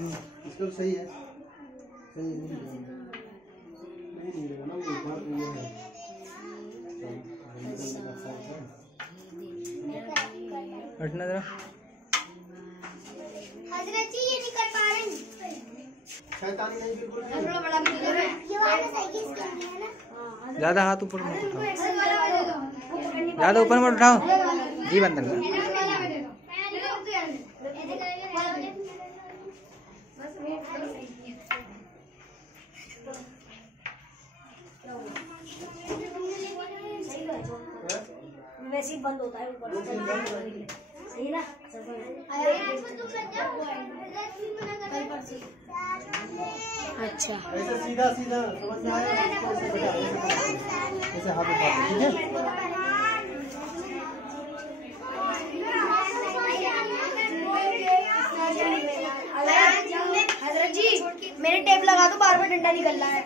इसका तो सही है, सही नहीं रहेगा ना, वो ऊपर ये है। हटना जरा। हजरत जी ये नहीं कर पा रहे हैं। शैतानी नहीं, बिल्कुल नहीं। थोड़ा बड़ा भी है। ये वाला सही है, इसका है ना। ज्यादा हाथ ऊपर मत उठाओ, ज्यादा ऊपर मत उठाओ जी। बंद कर। वैसे ही बंद होता है ऊपर से, सही ना। अच्छा ऐसे सीधा सीधा समझ में आया, ऐसे हाथ उठा के, ठीक है। हजरत जी मेरे टेप लगा दो, बार बार डंडा निकल रहा है।